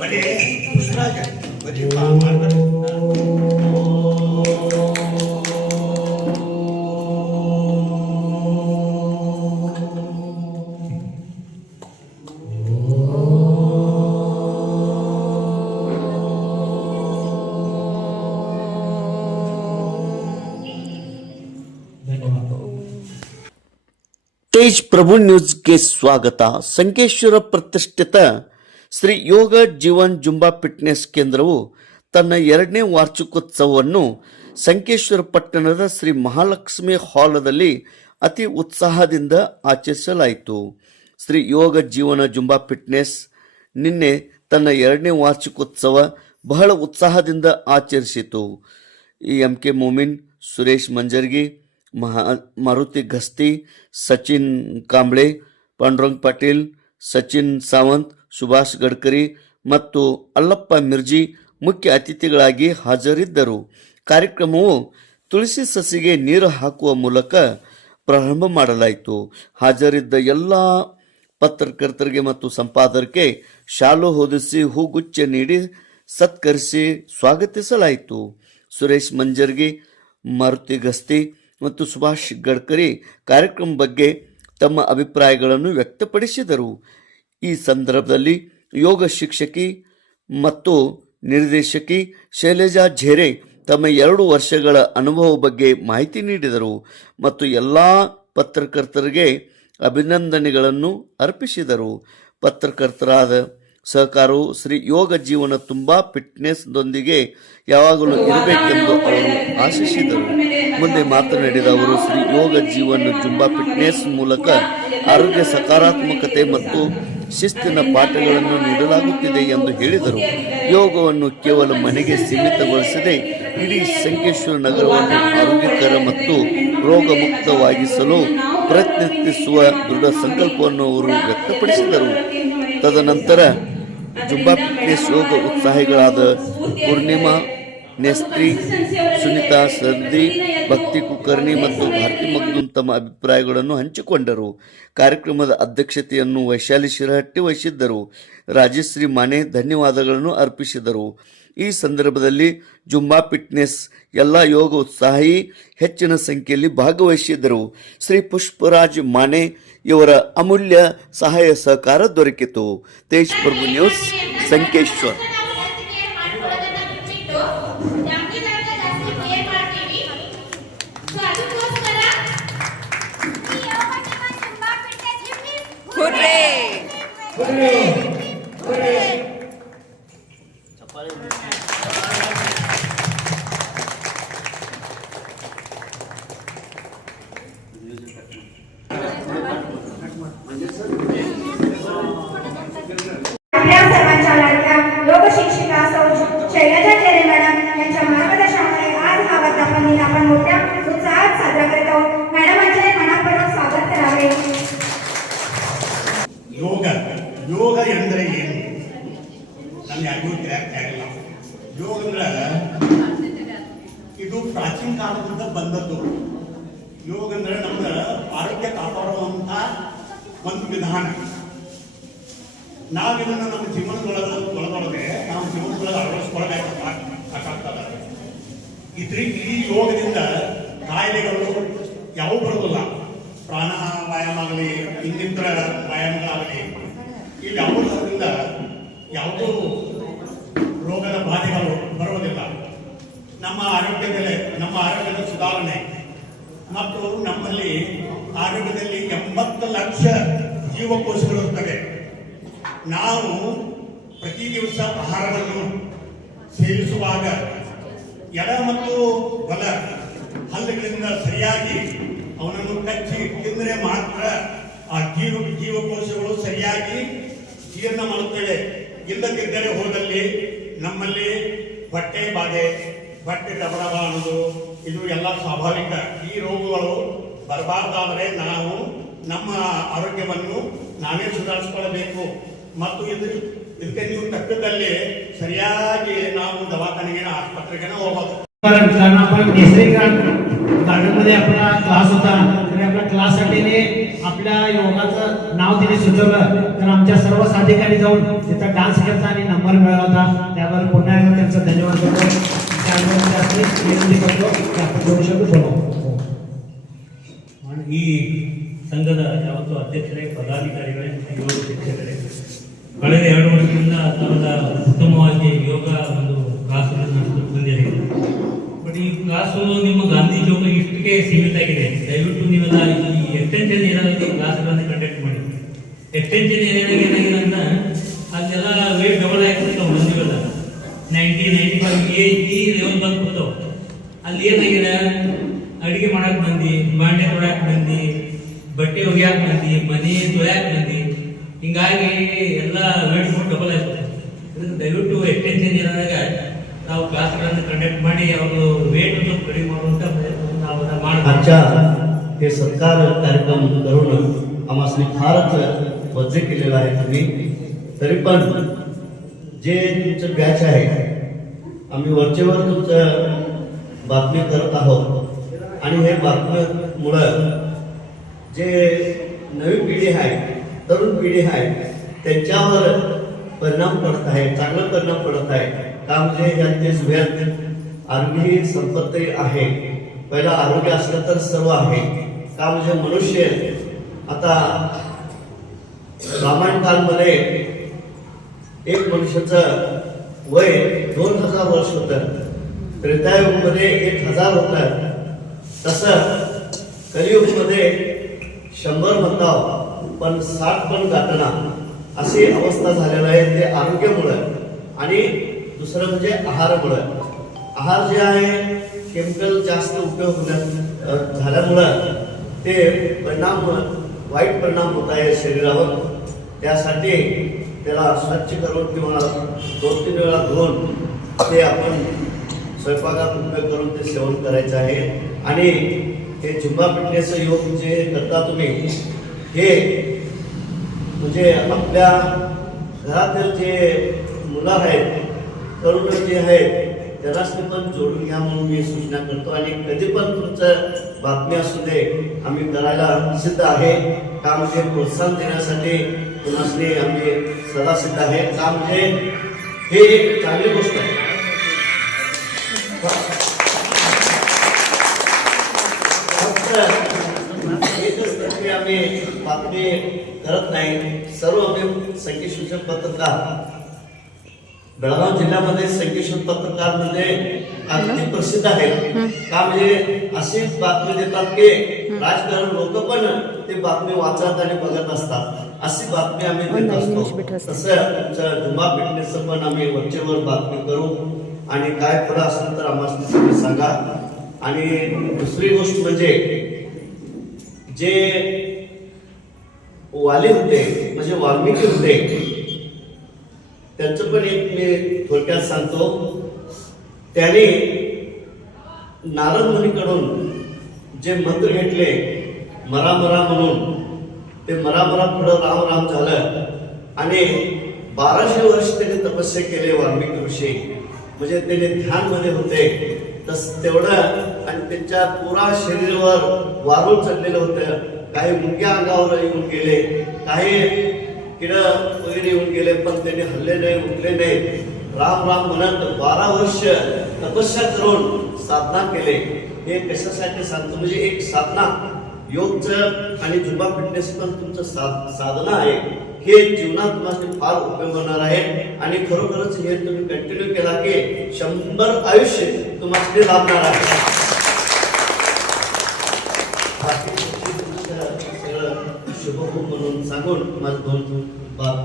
बरे पुष्पराज बरे मार्ग तेज प्रभु न्यूज के स्वागत. ಸಂಕೇಶ್ವರ ಪ್ರತಿಷ್ಠಿತ ಶ್ರೀ ಯೋಗ ಜೀವನ್ ಜುಂಬಾ ಫಿಟ್ನೆಸ್ ಕೇಂದ್ರವು ತನ್ನ 2ನೇ ವಾರ್ಷಿಕೋತ್ಸವವನ್ನು ಸಂಕೇಶ್ವರ ಪಟ್ಟಣದ ಶ್ರೀ ಮಹಾಲಕ್ಷ್ಮಿ ಹಾಲದಲ್ಲಿ ಅತಿ ಉತ್ಸಾಹದಿಂದ ಆಚರಿಸಲಾಯಿತು. ಶ್ರೀ ಯೋಗ ಜೀವನ ಜುಂಬಾ ಫಿಟ್ನೆಸ್ ನಿನ್ನೆ ತನ್ನ 2ನೇ ವಾರ್ಷಿಕೋತ್ಸವ ಬಹಳ ಉತ್ಸಾಹದಿಂದ ಆಚರಿಸಿತು. ಎಂ.ಕೆ. ಮೊಮಿನ್, ಸುರೇಶ್ ಮಂಜರ್ಗಿ, ಮಾರುತಿ ಗಸ್ತಿ, ಸಚಿನ್ ಕಾಂಬ್ಳೆ, ಪಾಂಡುರಂಗ್ ಪಾಟೀಲ್, ಸಚಿನ್ ಸಾವಂತ್, ಸುಭಾಷ್ ಗಡ್ಕರಿ ಮತ್ತು ಅಲ್ಲಪ್ಪ ಮಿರ್ಜಿ ಮುಖ್ಯ ಅತಿಥಿಗಳಾಗಿ ಹಾಜರಿದ್ದರು. ಕಾರ್ಯಕ್ರಮವು ತುಳಸಿ ಸಸಿಗೆ ನೀರು ಹಾಕುವ ಮೂಲಕ ಪ್ರಾರಂಭ ಮಾಡಲಾಯಿತು. ಹಾಜರಿದ್ದ ಎಲ್ಲ ಪತ್ರಕರ್ತರಿಗೆ ಮತ್ತು ಸಂಪಾದಕರಿಗೆ ಶಾಲು ಹೊದಿಸಿ ಹೂಗುಚ್ಚ ನೀಡಿ ಸತ್ಕರಿಸಿ ಸ್ವಾಗತಿಸಲಾಯಿತು. ಸುರೇಶ್ ಮಂಜರ್ಗಿ, ಮಾರುತಿ ಗಸ್ತಿ ಮತ್ತು ಸುಭಾಷ್ ಗಡ್ಕರಿ ಕಾರ್ಯಕ್ರಮ ಬಗ್ಗೆ ತಮ್ಮ ಅಭಿಪ್ರಾಯಗಳನ್ನು ವ್ಯಕ್ತಪಡಿಸಿದರು. ಈ ಸಂದರ್ಭದಲ್ಲಿ ಯೋಗ ಶಿಕ್ಷಕಿ ಮತ್ತು ನಿರ್ದೇಶಕಿ ಶೈಲಜಾ ಝೇರೆ ತಮ್ಮ 2 ವರ್ಷಗಳ ಅನುಭವ ಬಗ್ಗೆ ಮಾಹಿತಿ ನೀಡಿದರು ಮತ್ತು ಎಲ್ಲ ಪತ್ರಕರ್ತರಿಗೆ ಅಭಿನಂದನೆಗಳನ್ನು ಅರ್ಪಿಸಿದರು. ಪತ್ರಕರ್ತರಾದ ಸಹಕಾರವು ಶ್ರೀ ಯೋಗ ಜೀವನ ತುಂಬಾ ಫಿಟ್ನೆಸ್ದೊಂದಿಗೆ ಯಾವಾಗಲೂ ಇರಬೇಕೆಂದು ಅವರು ಆಶಿಸಿದರು. ಮುಂದೆ ಮಾತನಾಡಿದ ಅವರು, ಶ್ರೀ ಯೋಗ ಜೀವನ ಜುಂಬಾ ಫಿಟ್ನೆಸ್ ಮೂಲಕ ಆರೋಗ್ಯ, ಸಕಾರಾತ್ಮಕತೆ ಮತ್ತು ಶಿಸ್ತಿನ ಪಾಠಗಳನ್ನು ನೀಡಲಾಗುತ್ತಿದೆ ಎಂದು ಹೇಳಿದರು. ಯೋಗವನ್ನು ಕೇವಲ ಮನೆಗೆ ಸೀಮಿತಗೊಳಿಸದೆ ಇಡೀ ಸಂಕೇಶ್ವರ ನಗರವನ್ನು ಆರೋಗ್ಯಕರ ಮತ್ತು ರೋಗಮುಕ್ತವಾಗಿಸಲು ಪ್ರಯತ್ನಿಸುವ ದೃಢ ಸಂಕಲ್ಪವನ್ನು ಅವರು ವ್ಯಕ್ತಪಡಿಸಿದರು. ತದನಂತರ ಜುಂಬಾ ಫಿಟ್ನೆಸ್ ಯೋಗ ಉತ್ಸಾಹಿಗಳಾದ ಪೂರ್ಣಿಮಾ ನೆಸ್ತ್ರಿ, ಸುನಿತಾ ಸರ್ದಿ, ಭಕ್ತಿ ಕುಲಕರ್ಣಿ ಮತ್ತು ಭಾರತಿ ಮಗ್ದೂಮ್ ತಮ್ಮ ಅಭಿಪ್ರಾಯಗಳನ್ನು ಹಂಚಿಕೊಂಡರು. ಕಾರ್ಯಕ್ರಮದ ಅಧ್ಯಕ್ಷತೆಯನ್ನು ವೈಶಾಲಿ ಶಿರಹಟ್ಟಿ ವಹಿಸಿದ್ದರು. ರಾಜಶ್ರೀ ಮಾನೆ ಧನ್ಯವಾದಗಳನ್ನು ಅರ್ಪಿಸಿದರು. ಈ ಸಂದರ್ಭದಲ್ಲಿ ಜುಂಬಾ ಫಿಟ್ನೆಸ್ ಎಲ್ಲ ಯೋಗ ಉತ್ಸಾಹಿ ಹೆಚ್ಚಿನ ಸಂಖ್ಯೆಯಲ್ಲಿ ಭಾಗವಹಿಸಿದ್ದರು. ಶ್ರೀ ಪುಷ್ಪರಾಜ್ ಮಾನೆ ಇವರ ಅಮೂಲ್ಯ ಸಹಾಯ ಸಹಕಾರ ದೊರಕಿತು. ತೇಜ್ ಪ್ರಭು ನ್ಯೂಸ್, ಸಂಕೇಶ್ವರ್. आपल्या सर्वांच्या लाडक्या योग शिक्षिका सौ शैलजा झेरे मॅडम यांच्या मार्गदर्शनामुळे आज हा वर्धापन दिन आपण मोठ्या उत्साहात साजरा करत आहोत. मॅडमांचे मनापूर्वक स्वागत करावे. ಯೋಗ ಎಂದರೆ ಏನು ನಮ್ಗೆ ಯಾರಿಗೂ ತಿಳಿಯಾಗಿಲ್ಲ. ಯೋಗ ಅಂದ್ರೆ ಇದು ಪ್ರಾಚೀನ ಕಾಲದಿಂದ ಬಂದದ್ದು. ಯೋಗ ಅಂದ್ರೆ ನಮ್ಮ ಆರೋಗ್ಯ ಕಾಪಾಡುವಂತ ಒಂದು ವಿಧಾನ. ನಾವಿದನ್ನು ನಮ್ಮ ಜೀವನದೊಳಗೆ ನಾವು ಜೀವನದೊಳಗೆ ಅಳವಡಿಸ್ಕೊಳ್ಬೇಕಾಗ್ತದೆ. ಈ ಯೋಗದಿಂದ ಕಾಯಿಲೆಗಳು ಯಾವ ಬರೋದಿಲ್ಲ. ಪ್ರಾಣಾಯಾಮ ಆಗಲಿ, ಇನ್ನಿತರ ವ್ಯಾಯಾಮಗಳಾಗಲಿ, ಇಲ್ಲಿ ಯಾವುದರಿಂದ ಯಾವುದೂ ರೋಗದ ಬಾಧೆಗಳು ಬರುವುದಿಲ್ಲ. ನಮ್ಮ ಆರೋಗ್ಯದ ಸುಧಾರಣೆ ಮತ್ತು ನಮ್ಮಲ್ಲಿ ಆರೋಗ್ಯದಲ್ಲಿ 80 ಲಕ್ಷ ಜೀವಕೋಶಗಳು ಇರ್ತವೆ. ನಾವು ಪ್ರತಿ ದಿವಸ ಆಹಾರವನ್ನು ಸೇವಿಸುವಾಗ ಎಡ ಮತ್ತು ಬಲ ಹಲ್ಲುಗಳಿಂದ ಸರಿಯಾಗಿ ಅವನನ್ನು ಕಚ್ಚಿ ತಿಂದರೆ ಮಾತ್ರ ಆ ಜೀವಕೋಶಗಳು ಸರಿಯಾಗಿ ಜೀರ್ಣ ಮಾಡುತ್ತವೆ. ಇಲ್ಲದಿದ್ದರೆ ಹೋದಲ್ಲಿ ನಮ್ಮಲ್ಲಿ ಹೊಟ್ಟೆ ಬಾಧೆ, ಹೊಟ್ಟೆ ಡಬಡಬ ಅನ್ನೋದು ಇದು ಎಲ್ಲ ಸ್ವಾಭಾವಿಕ. ಈ ರೋಗಗಳು ಬರಬಾರ್ದಾದರೆ ನಾವು ನಮ್ಮ ಆರೋಗ್ಯವನ್ನು ನಾವೇ ಸುಧಾರಿಸಿಕೊಳ್ಳಬೇಕು. ಮತ್ತು ಇದಕ್ಕೆ ನೀವು ತಕ್ಕದಲ್ಲಿ ಸರಿಯಾಗಿ ನಾವು ದವಾಖಾನೆಗೆ, ಆಸ್ಪತ್ರೆಗೆ ಹೋಗಬೇಕು. कारण आपण नेसरी गार्डन मध्ये आपला क्लास होता आणि आपल्या क्लास साठी आपल्या योगाचं नाव तिने सुचवलं तर आमच्या सर्व साधिकांनी जाऊन तिथं डान्स केला आणि नंबर मिळाला होता. त्याबद्दल पुन्हा एकदा त्यांचा धन्यवाद करतो. विनंती करतो की आपण दोन शब्द बोलावं. ಈ ಸಂಘದ ಯಾವತ್ತೂ ಅಧ್ಯಕ್ಷರೇ ಪದಾಧಿಕಾರಿಗಳೇ ಯೋಗ ಶಿಕ್ಷಕರೇ ಕಳೆದ 2 ವರ್ಷದಿಂದ ತಾವೆಲ್ಲ ಉತ್ತಮವಾಗಿ ಯೋಗ ಒಂದು ಕ್ಲಾಸುಗಳನ್ನು ನಡೆಸ್ಕೊಂಡು ಬಂದಿರಿ. ಬಟ್ ಈ ಕ್ಲಾಸು ನಿಮ್ಮ ಗಾಂಧಿ ಚೌಕ ಇಷ್ಟಕ್ಕೆ ಸೀಮಿತ ಆಗಿದೆ. ದಯವಿಟ್ಟು ನೀವೆಲ್ಲ ಈ ಎಕ್ಸ್ಟೆನ್ಷನ್ ಏರಿಯಾದಲ್ಲಿ ಕ್ಲಾಸ್ಗಳನ್ನು ಕಂಡಕ್ಟ್ ಮಾಡಿ. ಎಕ್ಸ್ಟೆನ್ಷನ್ ಏರಿಯಾದಾಗ ಏನಾಗಿದೆ ಅಂತ ಅಲ್ಲೆಲ್ಲ ವೇಟ್ ಡಬಲ್ ಆಗಿಬಿಡ್ತಾವೆ. ಬಂದಿವೆಲ್ಲ 90-95 ಈ ಲೆವೆಲ್ ಬಂದ್ಬಿಡ್ತಾವೆ. ಅಲ್ಲಿ ಏನಾಗಿದೆ, ಅಡಿಗೆ ಮಾಡಕ್ ಬಂದಿ, ಬಾಂಡೆ ತೊಳ್ಯಾಕ್ ಬಂದಿ, ಬಟ್ಟೆ ಒಗ್ಯಾಕ್ ಬಂದಿ, ಮನೆ ತೊಳ್ಯಾಕ್ ಬಂದಿ, ಹಿಂಗಾಗಿ ಎಲ್ಲ ವೇಟ್ ಡಬಲ್ ಆಗ್ತದೆ. ಇದಕ್ಕೆ ದಯವಿಟ್ಟು ಎಕ್ಸ್ಟೆನ್ಷನ್ ಇರೋದಾಗ ನಾವು ಕ್ಲಾಸ್ಗಳನ್ನು ಕಂಡಕ್ಟ್ ಮಾಡಿ ಅವರು ವೇಟ್ ಸ್ವಲ್ಪ ಕಡಿಮೆ ಮಾಡುವಂತ ಪ್ರಯತ್ನ ನಾವು ಮಾಡಬೇಕು. आजच्या हे सत्कार कार्यक्रम करून आम्हाला फारच वज्र केलेला आहे तुम्ही. तरी पण जे तुमचं बॅच आहे, आम्ही वरचेवर तुमचं बातमी करत आहोत आणि हे बातमीमुळं जे नवी पिढी आहे, तरुण पिढी आहे, त्यांच्यावर परिणाम पडत आहे, चांगला परिणाम पडत आहे. का म्हणजे यात ते जुळ्यात आरोग्य ही संपत्ती आहे. पहिला आरोग्य असलं तर सर्व आहे. का म्हणजे मनुष्य आता रामायण कालमध्ये एक मनुष्याचं वय 2000 वर्ष होतं, त्रेतायुगमध्ये 1000 होतं, तसं कलियुगमध्ये 100 म्हणताव पण 60 पण गाठणा अशी अवस्था झालेला आहे. ते आरोग्यामुळं आणि दुसरं म्हणजे आहारामुळं. आहार जे आहे केमिकल जास्त उपयोग झाल्यामुळं ते परिणाम, वाईट परिणाम होत आहे शरीरावर. त्यासाठी त्याला स्वच्छ करून किंवा 2-3 वेळा धुवून ते आपण स्वयंपाकात उपयोग करून ते सेवन करायचं आहे. आणि हे झुंबा फिटनेस योग जे करता तुम्ही, हे म्हणजे आपल्या घरातील जे मुलं आहेत, तरुण जे आहेत, त्याला पण जोडून घ्या म्हणून मी सूचना करतो. आणि कधी पण तुमचं बातमी असू दे, आम्ही करायला सिद्ध आहे. का म्हणजे प्रोत्साहन देण्यासाठी कुणासनी आम्ही सदा सिद्ध आहे. का म्हणजे हे एक चांगली गोष्ट आहे. आम्ही बातमी करत नाही. सर्व आम्ही संकेश्वर पत्रकार, बेळगाव जिल्ह्यामध्ये संकेश्वर पत्रकार म्हणजे अगदी प्रसिद्ध आहेत. का म्हणजे अशी बातमी देतात की राजकारण लोक पण ते बातमी वाचत आणि बघत असतात. अशी बातमी आम्ही देत असतो. तसं तुमचं झुंबा फिटनेसचं पण आम्ही वरचेवर बातमी करू आणि काय खरं असेल तर आम्हाला तुम्ही सांगा. आणि दुसरी गोष्ट म्हणजे जे वाली होते, म्हणजे वाल्मिकी होते, त्यांचं पण एक मी थोडक्यात सांगतो. त्याने नारद मुनीकडून जे मंत्र घेतले, मरा मरा म्हणून, ते मरा मरा पुढं राम राम झालं आणि 1200 वर्ष त्यांनी तपस्या केले वाल्मिकी ऋषी. म्हणजे त्याने ध्यानमध्ये होते तस तेवढं. आणि त्यांच्या पुरा शरीरावर वारूळ चढलेलं होतं. काही मुंग्या अंगावर येऊन गेले, काही किड वगैरे येऊन गेले, पण त्यांनी हल्ले नाही, उठले नाही. राम राम म्हणत 12 वर्ष तपस्या करून साधना केले. हे कशासाठी सांगतो, म्हणजे एक साधना, योगचं आणि झुंबा फिटनेस पण तुमचं साधना आहे. हे जीवनात तुम्हाला फार उपयोग होणार आहे. आणि खरोखरच हे तुम्ही कंटिन्यू केला की 100 आयुष्य तुम्हाला लाभणार आहे. शुभ म्हणून सांगून माझं 2 बात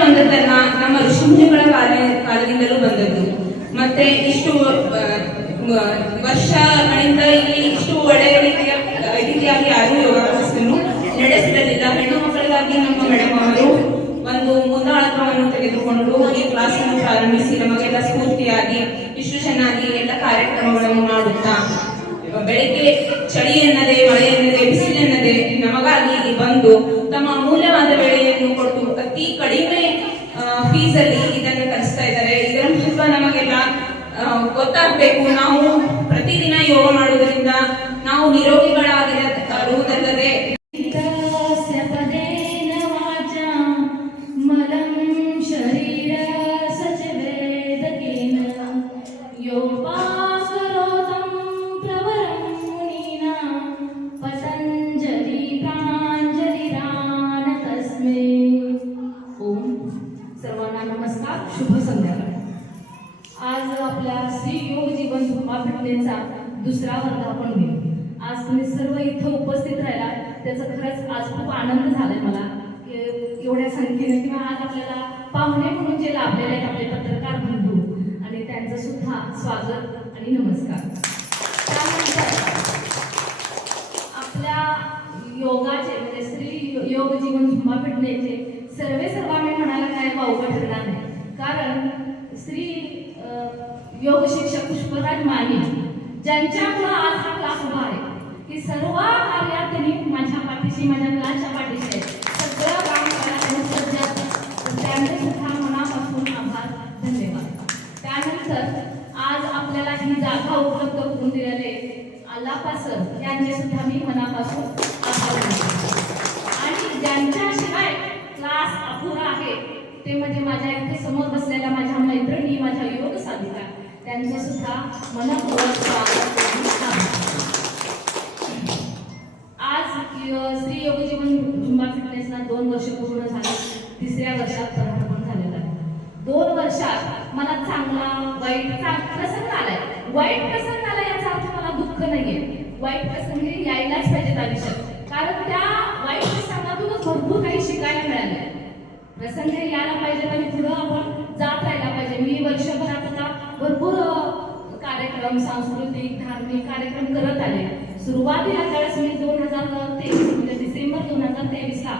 ಬಂದದ್ದನ್ನ ನಮ್ಮ ಋಷಿಮುನಿಗಳ ಕಾಲದಿಂದಲೂ ಬಂದದ್ದು. ಮತ್ತೆ ಇಷ್ಟು ವರ್ಷಗಳಿಂದ ಇಲ್ಲಿ ಇಷ್ಟು ಒಳ್ಳೆಯ ರೀತಿಯಾಗಿ ಯಾರೂ ಯೋಗಾಭ್ಯಾಸವನ್ನು ನಡೆಸಿರಲಿಲ್ಲ. ಹೆಣ್ಣು ಮಕ್ಕಳಿಗಾಗಿ ನಮ್ಮ ಮೇಡಮ್ ಅವರು ಒಂದು ಮುಂದಾಳತ್ವವನ್ನು ತೆಗೆದುಕೊಂಡು ಈ ಕ್ಲಾಸ್ ಅನ್ನು ಪ್ರಾರಂಭಿಸಿ ನಮಗೆಲ್ಲ ಸ್ಫೂರ್ತಿಯಾಗಿ ಇಷ್ಟು ಚೆನ್ನಾಗಿ ಎಲ್ಲ ಕಾರ್ಯಕ್ರಮಗಳನ್ನು ಮಾಡುತ್ತಾ, ಬೆಳಿಗ್ಗೆ ಚಳಿ ಎನ್ನದೆ, ಮಳೆ ಎನ್ನದೆ, ಬಿಸಿಲೆನ್ನದೆ ನಮಗಾಗಿ ಬಂದು ತಮ್ಮ ಅಮೂಲ್ಯವಾದ ವೇಳೆಯನ್ನು ಕೊಟ್ಟು ಅತಿ ಕಡಿಮೆ ಫೀಸ್ ಅಲ್ಲಿ ಇದನ್ನು ಕಲಿಸ್ತಾ ಇದ್ದಾರೆ. ಇದರ ಮಹತ್ವ ನಮಗೆಲ್ಲ ಗೊತ್ತಾಗಬೇಕು. ನಾವು ಪ್ರತಿದಿನ ಯೋಗ ಮಾಡುವುದರಿಂದ दुसरा वर्ग आपण घेऊ. आज तुम्ही सर्व इथं उपस्थित राहिला त्याचा खरंच आज खूप आनंद झालाय मला की एवढ्या संख्येने किंवा आज आपल्याला पाहुणे म्हणून जे लाभलेले आहेत आपले पत्रकार बंधू आणि त्यांचं सुद्धा स्वागत आणि नमस्कार. त्यानंतर आपल्या योगाचे म्हणजे श्री योग जीवन झुंबा पेटण्याचे सर्व मी म्हणायला काय अवघड ठरणार नाही, कारण श्री योग शिक्षक पुष्पराज माने ज्यांच्यामुळे आज हा क्लास उभा आहे की सर्व कार्यात त्यांनी माझ्या पाठीशी माझ्या क्लासच्या पाठीशी आहे. सगळं काम करायला सज्ज असतात. त्यांचे सुद्धा मनापासून आभार, धन्यवाद. त्यानंतर आज आपल्याला ही जागा उपलब्ध करून दिलेले आलापा सर यांचे सुद्धा मी मनापासून आभार मानते. आणि ज्यांच्याशिवाय क्लास अपुरा आहे ते म्हणजे माझ्या इथे समोर बसलेल्या माझ्या मैत्रिणी, माझ्या योग साधिका, त्यांचं सुद्धा मनपूर्वक स्वागत आणि आभार. आज श्री योग जीवन झुंबा फिटनेसला 2 वर्ष पूर्ण झाले. 3ऱ्या वर्षात पदार्पण झालेलं आहे. 2 वर्षात मला चांगला वाईट प्रसंग आलाय. वाईट प्रसंग आला याचा अर्थ मला दुःख नाहीये. वाईट प्रसंग हे यायलाच पाहिजेत आयुष्यात, कारण त्या वाईट प्रसंगातूनच भरपूर काही शिकायला मिळालंय. प्रसंग हे यायला पाहिजेत आणि पुढे आपण जात राहायला पाहिजे. मी वर्षभरात आता भरपूर कार्यक्रम, सांस्कृतिक, धार्मिक कार्यक्रम करत आले. सुरुवातीला ज्यावेळेस मी 2023 म्हणजे डिसेंबर 2023 ला